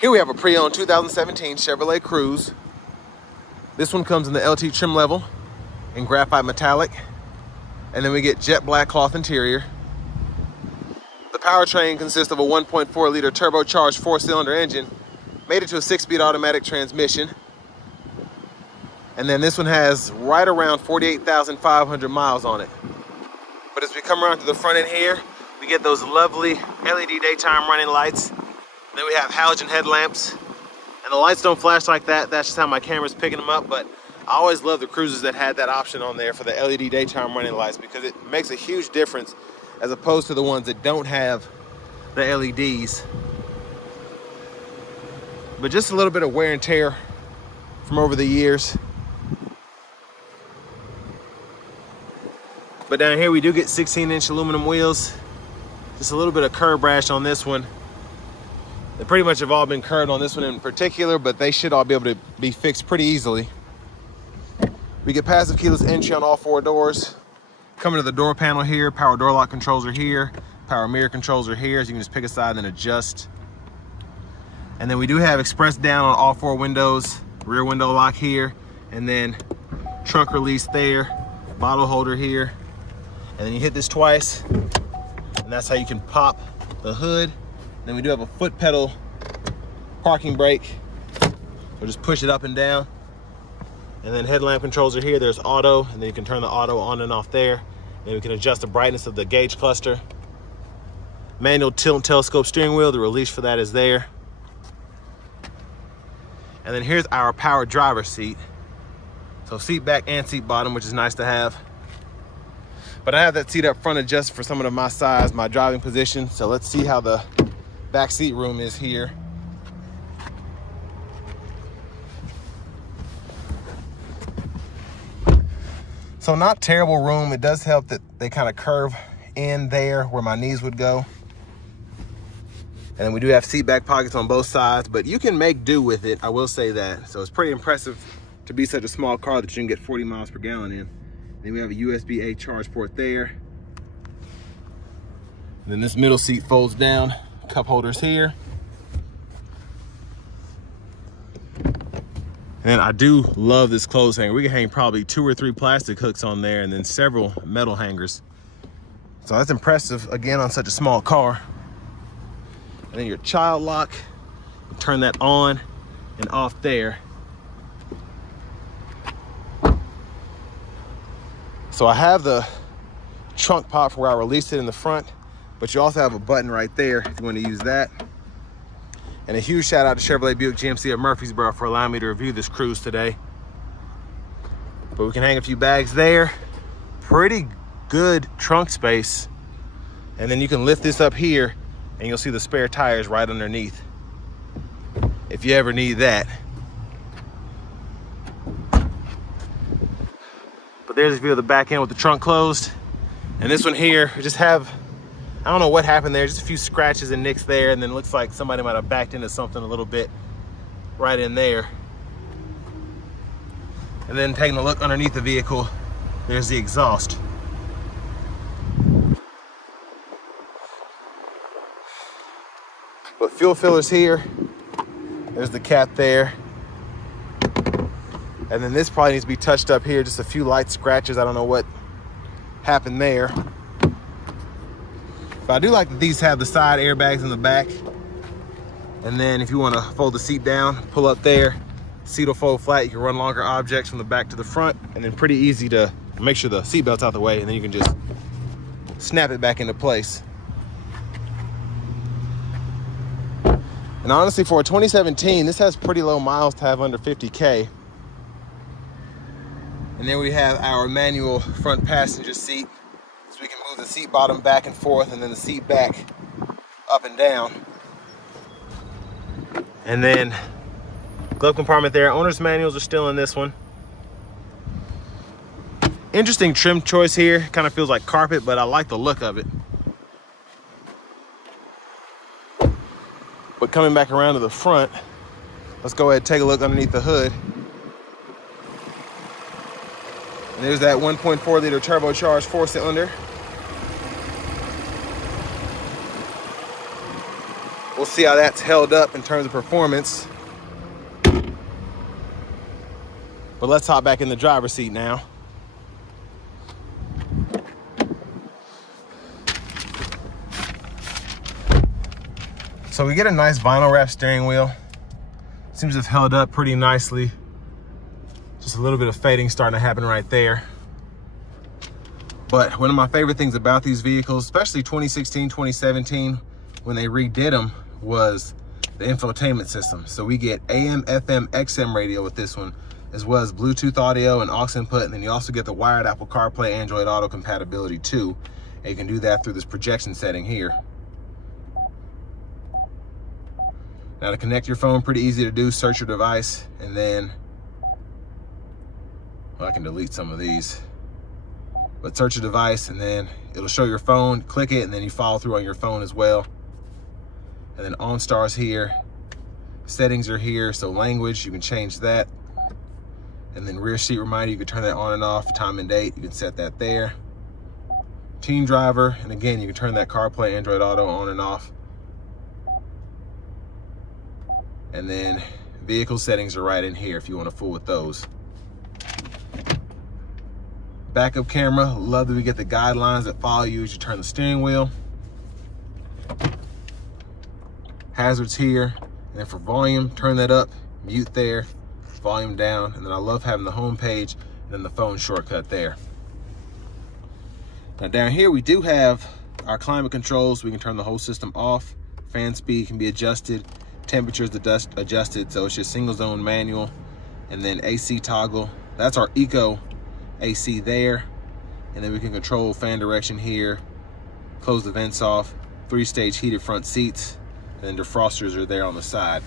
Here we have a pre-owned 2017 Chevrolet Cruze. This one comes in the LT trim level in graphite metallic, and then we get jet black cloth interior. The powertrain consists of a 1.4 liter turbocharged 4-cylinder engine, made it to a 6-speed automatic transmission. And then this one has right around 48,500 miles on it. But as we come around to the front end here, we get those lovely LED daytime running lights. Then we have halogen headlamps, and the lights don't flash like that. That's just how my camera's picking them up, but I always love the Cruzes that had that option on there for the LED daytime running lights, because it makes a huge difference as opposed to the ones that don't have the LEDs. But just a little bit of wear and tear from over the years. But down here we do get 16-inch aluminum wheels. Just a little bit of curb rash on this one. They pretty much have all been curved on this one in particular, but they should all be able to be fixed pretty easily. We get passive keyless entry on all 4 doors. Coming to the door panel here, power door lock controls are here, power mirror controls are here, so you can just pick a side and then adjust. And then we do have express down on all 4 windows, rear window lock here, and then trunk release there, bottle holder here. And then you hit this twice, and that's how you can pop the hood. Then we do have a foot pedal parking brake, so just push it up and down. And then headlamp controls are here. There's auto, and then you can turn the auto on and off there. Then we can adjust the brightness of the gauge cluster. Manual tilt and telescope steering wheel, the release for that is there. And then here's our power driver's seat. So seat back and seat bottom, which is nice to have. But I have that seat up front adjusted for someone of my size, my driving position. So let's see how the back seat room is here. So not terrible room. It does help that they kind of curve in there where my knees would go. And we do have seat back pockets on both sides, but you can make do with it, I will say that. So it's pretty impressive to be such a small car that you can get 40 miles per gallon in. Then we have a USB-A charge port there. And then this middle seat folds down, cup holders here. And then I do love this clothes hanger. We can hang probably 2 or 3 plastic hooks on there and then several metal hangers. So that's impressive, again, on such a small car. And then your child lock, you turn that on and off there. So I have the trunk pop for where I released it in the front, but you also have a button right there if you want to use that. And a huge shout out to Chevrolet Buick GMC of Murfreesboro for allowing me to review this Cruze today. But we can hang a few bags there. Pretty good trunk space. And then you can lift this up here and you'll see the spare tires right underneath, if you ever need that. But there's a view of the back end with the trunk closed. And this one here, we just have, I don't know what happened there, just a few scratches and nicks there, and then it looks like somebody might have backed into something a little bit right in there. And then taking a look underneath the vehicle, there's the exhaust. But fuel fillers here, there's the cap there. And then this probably needs to be touched up here, just a few light scratches. I don't know what happened there. But I do like that these have the side airbags in the back. And then if you want to fold the seat down, pull up there, seat will fold flat. You can run longer objects from the back to the front, and then pretty easy to make sure the seat belt's out the way, and then you can just snap it back into place. And honestly, for a 2017, this has pretty low miles to have under 50K. And then we have our manual front passenger seat. So we can move the seat bottom back and forth, and then the seat back up and down. And then glove compartment there. Owner's manuals are still in this one. Interesting trim choice here. Kind of feels like carpet, but I like the look of it. But coming back around to the front, let's go ahead and take a look underneath the hood. And there's that 1.4 liter turbocharged 4-cylinder. We'll see how that's held up in terms of performance. But let's hop back in the driver's seat now. So we get a nice vinyl wrap steering wheel. Seems to have held up pretty nicely. Just a little bit of fading starting to happen right there. But one of my favorite things about these vehicles, especially 2016, 2017, when they redid them, was the infotainment system. So we get AM, FM, XM radio with this one, as well as Bluetooth audio and aux input. And then you also get the wired Apple CarPlay, Android Auto compatibility too. And you can do that through this projection setting here. Now to connect your phone, pretty easy to do. Search your device, and then, well, I can delete some of these. But search your device, and then it'll show your phone. Click it, and then you follow through on your phone as well. And then OnStar's here. Settings are here, so language, you can change that. And then rear seat reminder, you can turn that on and off. Time and date, you can set that there. Team driver, and again, you can turn that CarPlay, Android Auto on and off. And then vehicle settings are right in here if you want to fool with those. Backup camera, love that we get the guidelines that follow you as you turn the steering wheel. Hazards here, and then for volume, turn that up, mute there, volume down, and then I love having the home page and then the phone shortcut there. Now down here we do have our climate controls. We can turn the whole system off. Fan speed can be adjusted. Temperatures adjusted, so it's just single zone manual. And then AC toggle, that's our Eco AC there. And then we can control fan direction here, close the vents off, 3-stage heated front seats, and then defrosters are there on the side.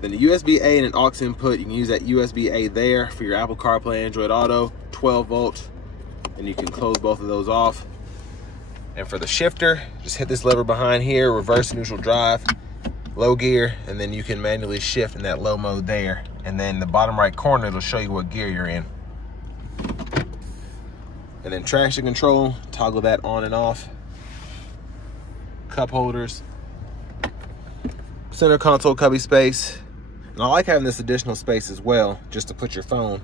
Then the USB-A and an aux input, you can use that USB-A there for your Apple CarPlay, Android Auto, 12 volt, and you can close both of those off. And for the shifter, just hit this lever behind here, reverse neutral drive, low gear, and then you can manually shift in that low mode there. And then the bottom right corner, it'll show you what gear you're in. And then traction control, toggle that on and off. Cup holders, center console cubby space. And I like having this additional space as well, just to put your phone.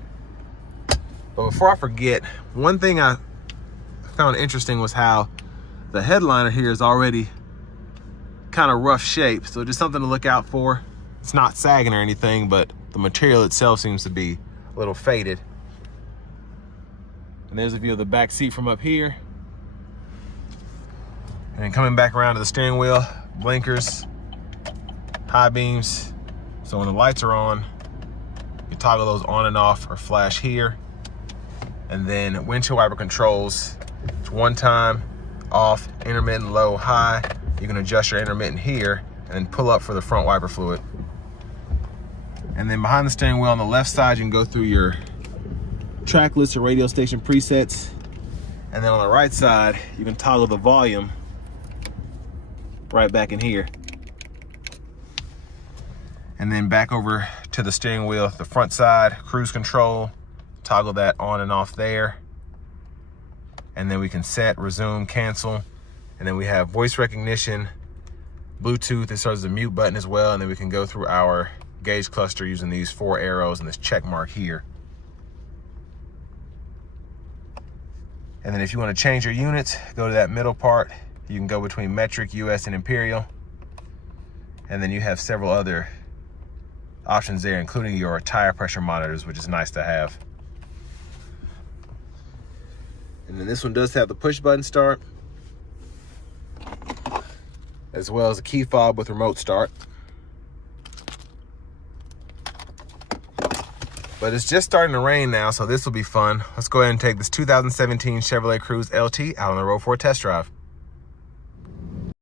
But before I forget, one thing I found interesting was how the headliner here is already kind of rough shape, so just something to look out for. It's not sagging or anything, but the material itself seems to be a little faded. And there's a view of the back seat from up here. And then coming back around to the steering wheel, blinkers, high beams. So when the lights are on, you toggle those on and off or flash here. And then windshield wiper controls, it's one time, off, intermittent, low, high. You can adjust your intermittent here and then pull up for the front wiper fluid. And then behind the steering wheel on the left side, you can go through your track list or radio station presets. And then on the right side, you can toggle the volume right back in here. And then back over to the steering wheel, the front side, cruise control, toggle that on and off there. And then we can set, resume, cancel. And then we have voice recognition, Bluetooth, it serves as a mute button as well. And then we can go through our gauge cluster using these 4 arrows and this check mark here. And then if you want to change your units, go to that middle part. You can go between metric, US, and imperial. And then you have several other options there, including your tire pressure monitors, which is nice to have. And then this one does have the push button start, as well as a key fob with remote start. But it's just starting to rain now, so this will be fun. Let's go ahead and take this 2017 Chevrolet Cruze LT out on the road for a test drive.